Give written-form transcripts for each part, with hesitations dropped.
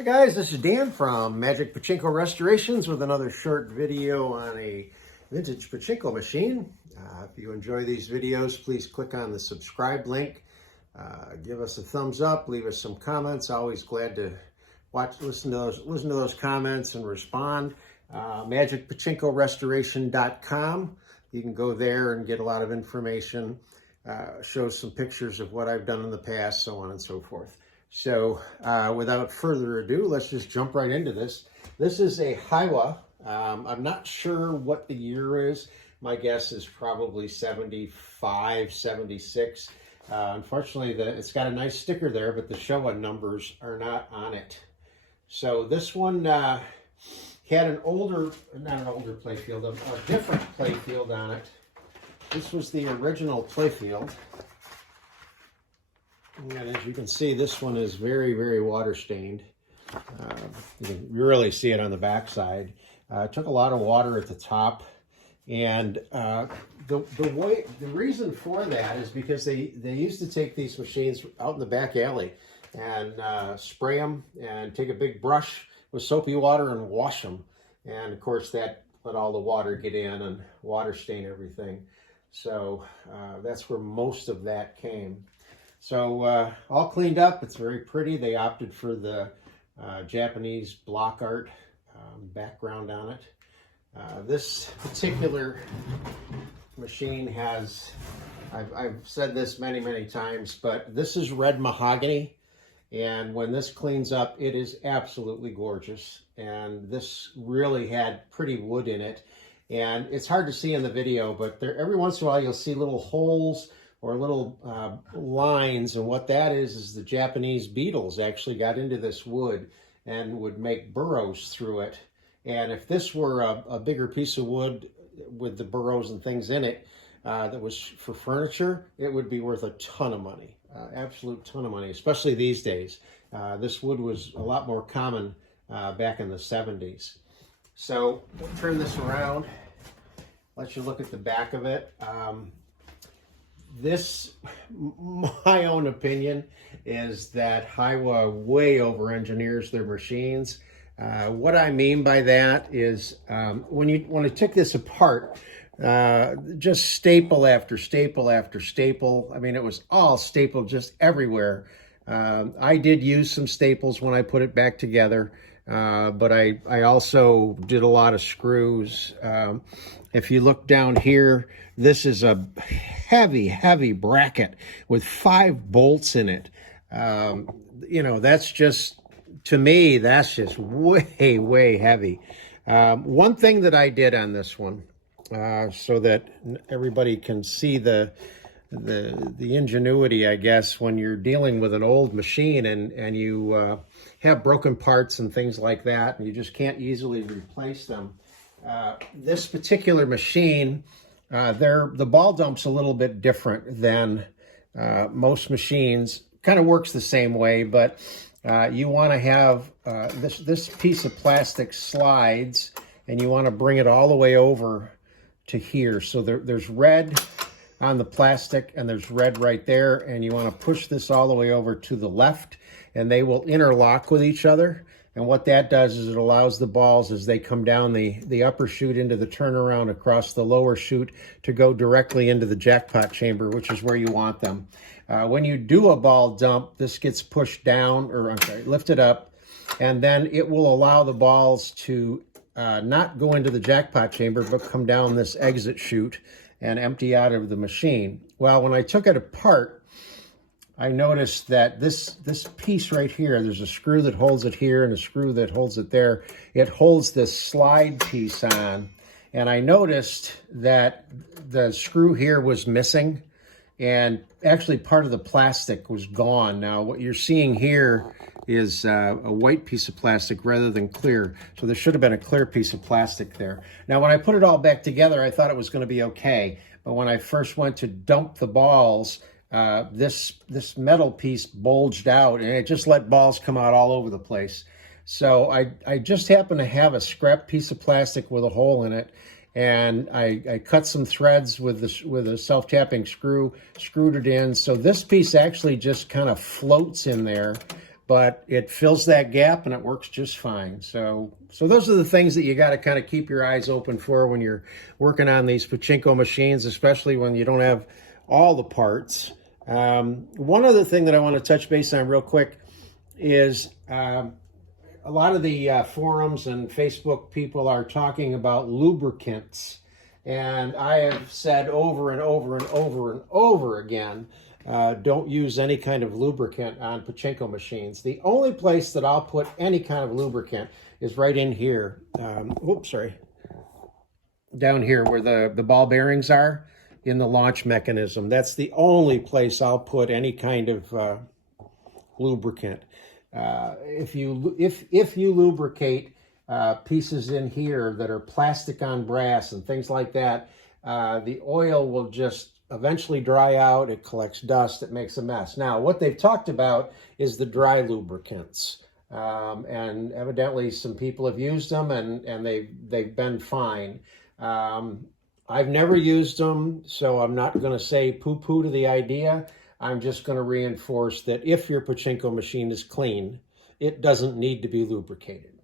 Hi guys, this is Dan from Magic Pachinko Restorations with another short video on a vintage pachinko machine. If you enjoy these videos, please click on the subscribe link. Give us a thumbs up, leave us some comments. Always glad to listen to those comments and respond. MagicPachinkoRestoration.com. You can go there and get a lot of information, show some pictures of what I've done in the past, so on and so forth. So without further ado, let's just jump right into this. This is a Heiwa. I'm not sure what the year is. My guess is probably 75, 76. Unfortunately, it's got a nice sticker there, but the Showa numbers are not on it. So this one had not an older playfield, a different playfield on it. This was the original playfield. And as you can see, this one is very, very water stained. You can really see it on the back side. It took a lot of water at the top. And the reason for that is because they used to take these machines out in the back alley and spray them and take a big brush with soapy water and wash them. And of course that let all the water get in and water stain everything. So that's where most of that came. So all cleaned up. It's very pretty. They opted for the Japanese block art background on it. This particular machine has, I've said this many, many times, but this is red mahogany. And when this cleans up, it is absolutely gorgeous. And this really had pretty wood in it. And it's hard to see in the video, but every once in a while you'll see little holes or little lines, and what that is the Japanese beetles actually got into this wood and would make burrows through it. And if this were a bigger piece of wood with the burrows and things in it that was for furniture, it would be worth a ton of money, absolute ton of money, especially these days. This wood was a lot more common back in the 70s. So we'll turn this around, let you look at the back of it. This, my own opinion, is that Heiwa way over-engineers their machines. What I mean by that is when you take this apart, just staple after staple after staple. I mean, it was all stapled just everywhere. I did use some staples when I put it back together, but I also did a lot of screws. If you look down here, this is a heavy, heavy bracket with 5 bolts in it. You know, that's just, to me, that's just way, way heavy. One thing that I did on this one, so that everybody can see the ingenuity, I guess, when you're dealing with an old machine and you have broken parts and things like that, and you just can't easily replace them. This particular machine, the ball dump's a little bit different than most machines. Kind of works the same way, but you want to have this piece of plastic slides, and you want to bring it all the way over to here. So there's red on the plastic, and there's red right there, and you want to push this all the way over to the left, and they will interlock with each other. And what that does is it allows the balls, as they come down the upper chute into the turnaround across the lower chute, to go directly into the jackpot chamber, which is where you want them. When you do a ball dump, this gets pushed down, or I'm sorry, lifted up, and then it will allow the balls to not go into the jackpot chamber, but come down this exit chute and empty out of the machine. Well, when I took it apart, I noticed that this piece right here, there's a screw that holds it here and a screw that holds it there. It holds this slide piece on. And I noticed that the screw here was missing, and actually part of the plastic was gone. Now, what you're seeing here is a white piece of plastic rather than clear. So there should have been a clear piece of plastic there. Now, when I put it all back together, I thought it was going to be okay. But when I first went to dump the balls, this metal piece bulged out, and it just let balls come out all over the place. So I just happened to have a scrap piece of plastic with a hole in it, and I cut some threads with a self-tapping screw, screwed it in. So this piece actually just kind of floats in there, but it fills that gap and it works just fine. So those are the things that you got to kind of keep your eyes open for when you're working on these pachinko machines, especially when you don't have all the parts. One other thing that I want to touch base on real quick is a lot of the forums and Facebook people are talking about lubricants. And I have said over and over and over and over again, don't use any kind of lubricant on pachinko machines. The only place that I'll put any kind of lubricant is right in here. Down here where the ball bearings are in the launch mechanism. That's the only place I'll put any kind of lubricant. If you lubricate pieces in here that are plastic on brass and things like that, the oil will just eventually dry out. It collects dust. It makes a mess. Now, what they've talked about is the dry lubricants, and evidently some people have used them and they've been fine. I've never used them, so I'm not going to say poo-poo to the idea. I'm just going to reinforce that if your pachinko machine is clean, it doesn't need to be lubricated.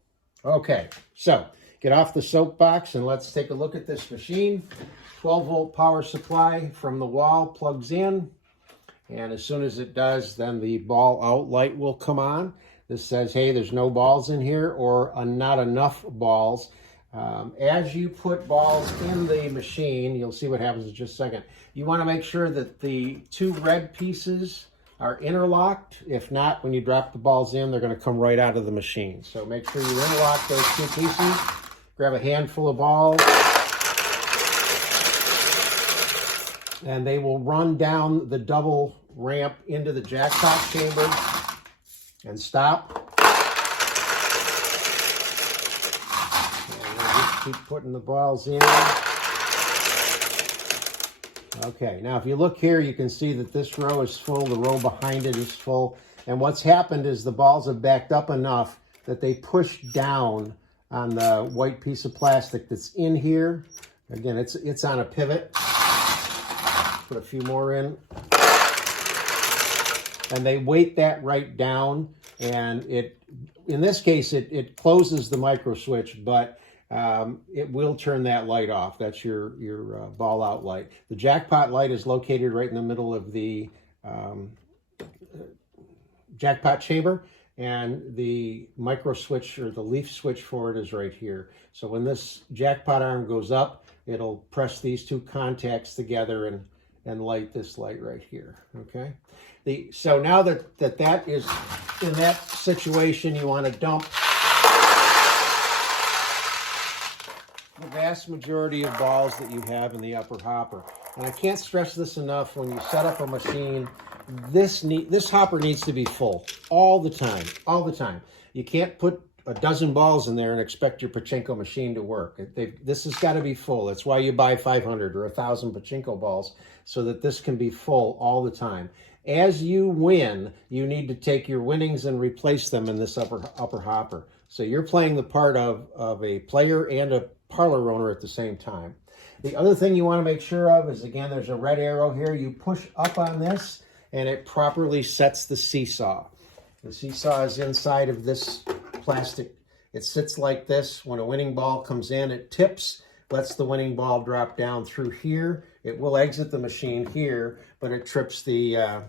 Okay, so get off the soapbox and let's take a look at this machine. 12-volt power supply from the wall plugs in, and as soon as it does, then the ball out light will come on. This says, hey, there's no balls in here, or not enough balls. As you put balls in the machine, you'll see what happens in just a second. You want to make sure that the two red pieces are interlocked. If not, when you drop the balls in, they're going to come right out of the machine. So make sure you interlock those two pieces. Grab a handful of balls, and they will run down the double ramp into the jackpot chamber and stop. Keep putting the balls in. Okay, now if you look here, you can see that this row is full, the row behind it is full, and what's happened is the balls have backed up enough that they push down on the white piece of plastic that's in here. Again, it's on a pivot. Put a few more in. And they weight that right down, and in this case, it closes the micro switch, but it will turn that light off. That's your ball out light. The jackpot light is located right in the middle of the jackpot chamber, and the micro switch or the leaf switch for it is right here. So when this jackpot arm goes up, it'll press these two contacts together and light this light right here. Okay. So now that is in that situation, you want to dump the vast majority of balls that you have in the upper hopper. And I can't stress this enough, when you set up a machine, this hopper needs to be full all the time. You can't put a dozen balls in there and expect your pachinko machine to work. This has got to be full. That's why you buy 500 or 1,000 pachinko balls, so that this can be full all the time. As you win, you need to take your winnings and replace them in this upper hopper. So you're playing the part of a player and a parlor owner at the same time. The other thing you want to make sure of is, again, there's a red arrow here. You push up on this and it properly sets the seesaw. The seesaw is inside of this plastic. It sits like this. When a winning ball comes in, it tips, lets the winning ball drop down through here. It will exit the machine here, but it trips the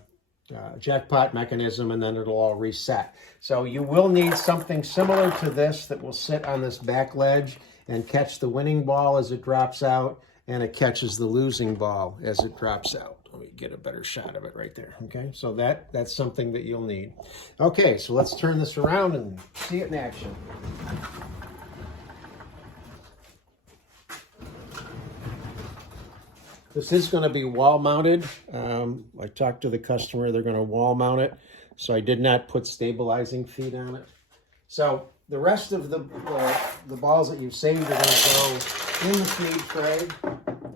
jackpot mechanism, and then it'll all reset. So you will need something similar to this that will sit on this back ledge and catch the winning ball as it drops out, and it catches the losing ball as it drops out. Let me get a better shot of it right there. Okay, so that's something that you'll need. Okay, so let's turn this around and see it in action. This is going to be wall mounted. I talked to the customer, they're going to wall mount it, so I did not put stabilizing feet on it. So the rest of the balls that you've saved are going to go in the feed tray.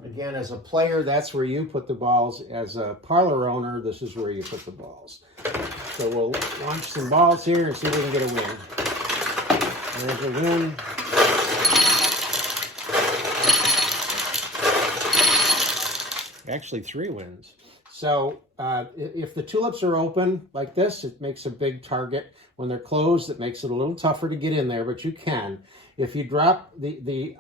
Again, as a player, that's where you put the balls. As a parlor owner, this is where you put the balls. So we'll launch some balls here and see if we can get a win. There's a win. Actually, 3 wins. So if the tulips are open like this, it makes a big target. When they're closed, it makes it a little tougher to get in there, but you can. If you drop the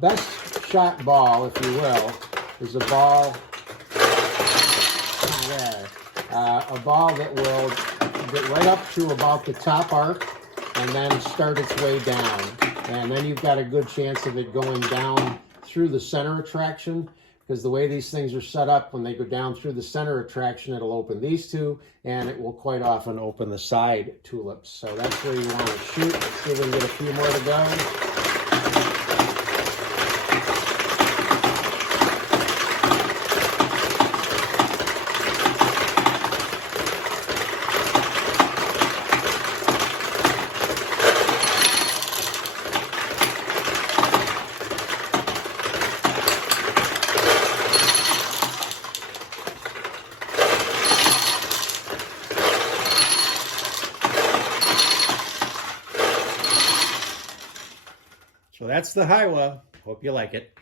best shot ball, if you will, is a ball there. A ball that will get right up to about the top arc and then start its way down. And then you've got a good chance of it going down through the center attraction, because the way these things are set up, when they go down through the center attraction, it'll open these two, and it will quite often open the side tulips. So that's where you want to shoot. Let's see if we can get a few more to go. So that's the Heiwa. Hope you like it.